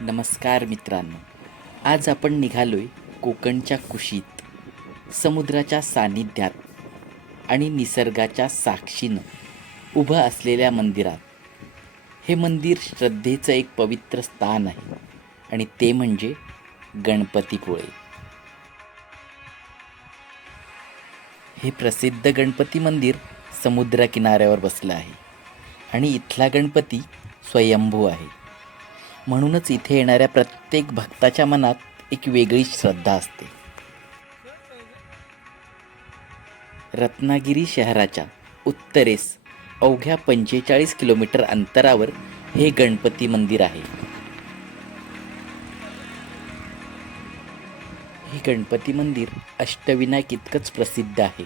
नमस्कार मित्रांनो आज आपण निघालोय कोकणच्या कुशीत समुद्राच्या सानिध्यात आणि निसर्गाच्या साक्षीनं उभं असलेल्या मंदिरात. हे मंदिर श्रद्धेचं एक पवित्र स्थान आहे आणि ते म्हणजे गणपतीपुळे हे प्रसिद्ध गणपती मंदिर समुद्रकिनाऱ्यावर बसलं आहे आणि इथला गणपती स्वयंभू आहे. म्हणूनच इथे येणाऱ्या प्रत्येक भक्ताच्या मनात एक वेगळी श्रद्धा असते. रत्नागिरी शहराच्या उत्तरेस अवघ्या पंचेचाळीस किलोमीटर अंतरावर हे गणपती मंदिर आहे. हे गणपती मंदिर अष्टविनायक इतकंच प्रसिद्ध आहे.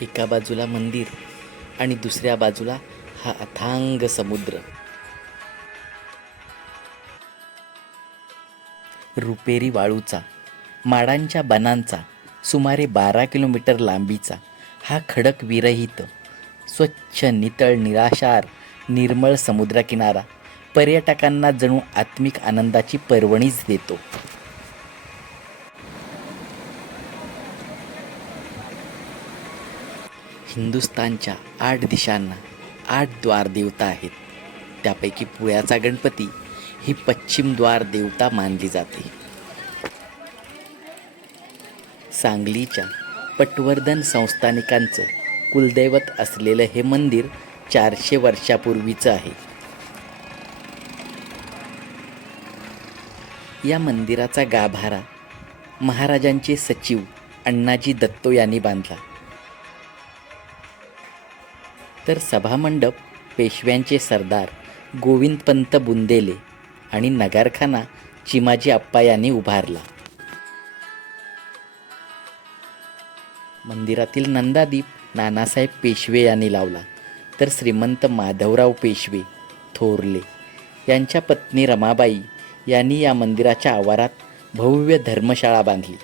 एका बाजूला मंदिर आणि दुसऱ्या बाजूला हा अथांग समुद्र. रुपेरी वाळूचा माडांच्या बनांचा सुमारे बारा किलोमीटर लांबीचा हा खडक विरहित स्वच्छ नितळ निराशार निर्मळ समुद्रकिनारा पर्यटकांना जणू आत्मिक आनंदाची पर्वणीच देतो. हिंदुस्थानच्या आठ दिशांना आठ द्वार देवता आहेत. त्यापैकी पुण्याचा गणपती ही पश्चिम द्वार देवता मानली जाते. सांगलीच्या पटवर्धन संस्थानिकांचं कुलदैवत असलेलं हे मंदिर चारशे वर्षापूर्वीचं आहे. या मंदिराचा गाभारा महाराजांचे सचिव अण्णाजी दत्तो यांनी बांधला. तर सभामंडप पेशव्यांचे सरदार गोविंदपंत बुंदेले आणि नगारखाना चिमाजी आप्पा यांनी उभारला. मंदिरातील नंदादीप नानासाहेब पेशवे यांनी लावला. तर श्रीमंत माधवराव पेशवे थोरले यांच्या पत्नी रमाबाई यांनी या मंदिराच्या आवारात भव्य धर्मशाळा बांधली.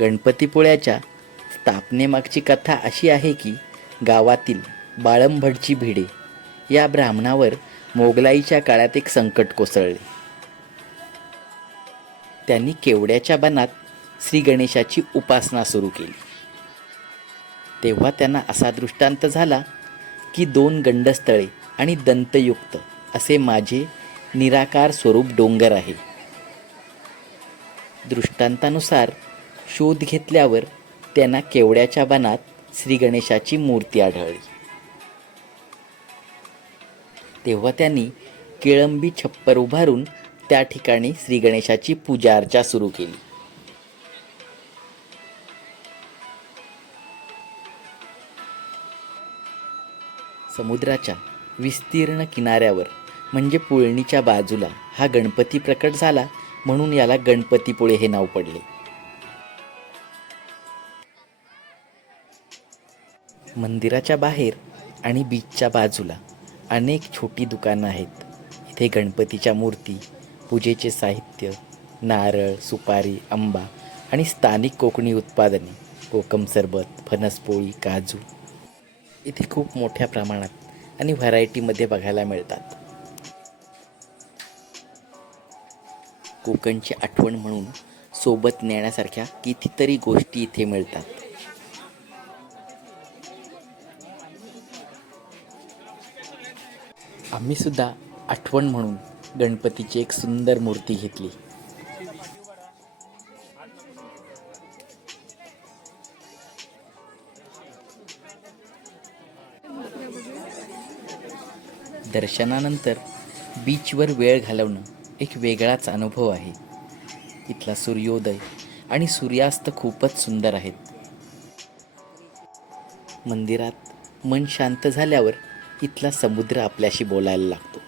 गणपतीपुळ्याच्या स्थापनेमागची कथा अशी आहे की गावातील बाळंभडची भिडे या ब्राह्मणावर मोगलाईच्या काळात एक संकट कोसळले. त्यांनी केवड्याच्या बनात श्री गणेशाची उपासना सुरू केली. तेव्हा त्यांना असा दृष्टांत झाला की दोन गंडस्थळे आणि दंतयुक्त असे माझे निराकार स्वरूप डोंगर आहे. दृष्टांतानुसार शोध घेतल्यावर त्यांना केवड्याच्या बनात श्री गणेशाची मूर्ती आढळली. तेव्हा त्यांनी केळंबी छप्पर उभारून त्या ठिकाणी श्री गणेशाची पूजा अर्चा सुरू केली. समुद्राच्या विस्तीर्ण किनाऱ्यावर म्हणजे पुळणीच्या बाजूला हा गणपती प्रकट झाला म्हणून याला गणपतीपुळे हे नाव पडले. मंदिराच्या बाहेर आणि बीचच्या बाजूला अनेक छोटी दुकानं आहेत. इथे गणपतीच्या मूर्ती पूजेचे साहित्य नारळ सुपारी आंबा आणि स्थानिक कोकणी उत्पादने कोकम सरबत फणसपोळी काजू. इथे खूप मोठ्या प्रमाणात आणि व्हरायटीमध्ये बघायला मिळतात. कोकणची आठवण म्हणून सोबत नेण्यासारख्या कितीतरी गोष्टी इथे मिळतात. आम्ही सुद्धा आठवण म्हणून गणपतीची एक सुंदर मूर्ती घेतली. दर्शनानंतर बीचवर वेळ घालवणं एक वेगळाच अनुभव आहे. इथला सूर्योदय आणि सूर्यास्त खूपच सुंदर आहेत. मंदिरात मन शांत झाल्यावर इथला समुद्र आपल्याशी बोलायला लागतो.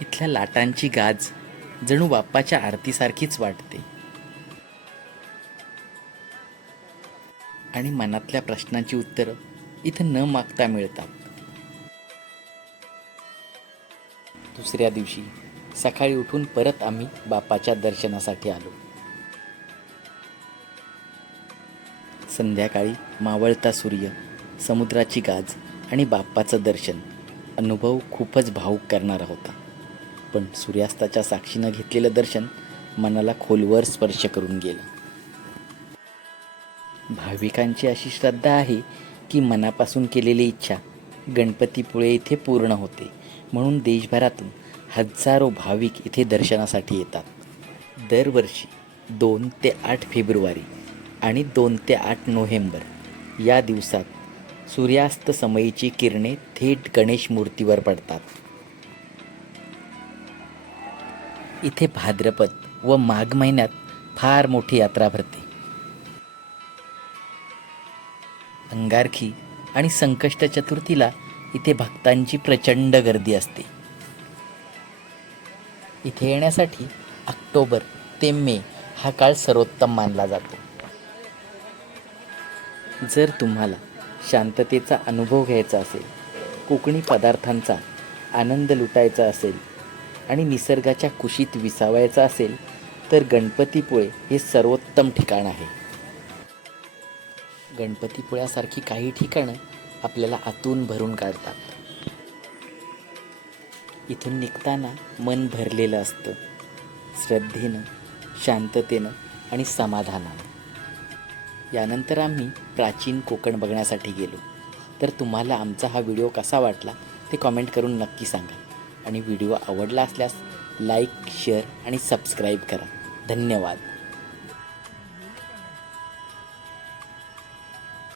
इथल्या लाटांची गाज जणू बाप्पाच्या आरतीसारखीच वाटते. आणि मनातल्या प्रश्नांची उत्तरं इथं न मागता मिळतात. दुसऱ्या दिवशी सकाळी उठून परत आम्ही बापाच्या दर्शनासाठी आलो. संध्याकाळी मावळता सूर्य समुद्राची गाज आणि बाप्पाचं दर्शन अनुभव खूपच भावूक करणारा होता. पण सूर्यास्ताच्या साक्षीनं घेतलेलं दर्शन मनाला खोलवर स्पर्श करून गेलं. भाविकांची अशी श्रद्धा आहे की मनापासून केलेली इच्छा गणपतीपुळे इथे पूर्ण होते म्हणून देशभरातून हजारो भाविक इथे दर्शनासाठी येतात. दरवर्षी दोन ते आठ फेब्रुवारी आणि दोन ते आठ नोव्हेंबर या दिवसात सूर्यास्त समयीची किरणे थेट गणेश मूर्तीवर पडतात. इथे भाद्रपद व माघ महिन्यात फार मोठी यात्रा भरते. अंगारखी आणि संकष्ट चतुर्थीला इथे भक्तांची प्रचंड गर्दी असते. इथे येण्यासाठी ऑक्टोबर ते मे हा काळ सर्वोत्तम मानला जातो. जर तुम्हाला शांततेचा अनुभव घ्यायचा असेल कोकणी पदार्थांचा आनंद लुटायचा असेल आणि निसर्गाच्या कुशीत विसावायचा असेल तर गणपतीपुळे हे सर्वोत्तम ठिकाण आहे. गणपतीपुळ्यासारखी काही ठिकाणं आपल्याला आतून भरून काढतात. इथून निघताना मन भरलेलं असतं. श्रद्धेनं शांततेनं आणि समाधानानं. यानंतर आम्ही प्राचीन कोकण बघण्यासाठी गेलो. तर तुम्हाला आमचा हा व्हिडिओ कसा वाटला ते कॉमेंट करून नक्की सांगा. आणि व्हिडिओ आवडला असल्यास लाईक शेअर आणि सबस्क्राईब करा. धन्यवाद.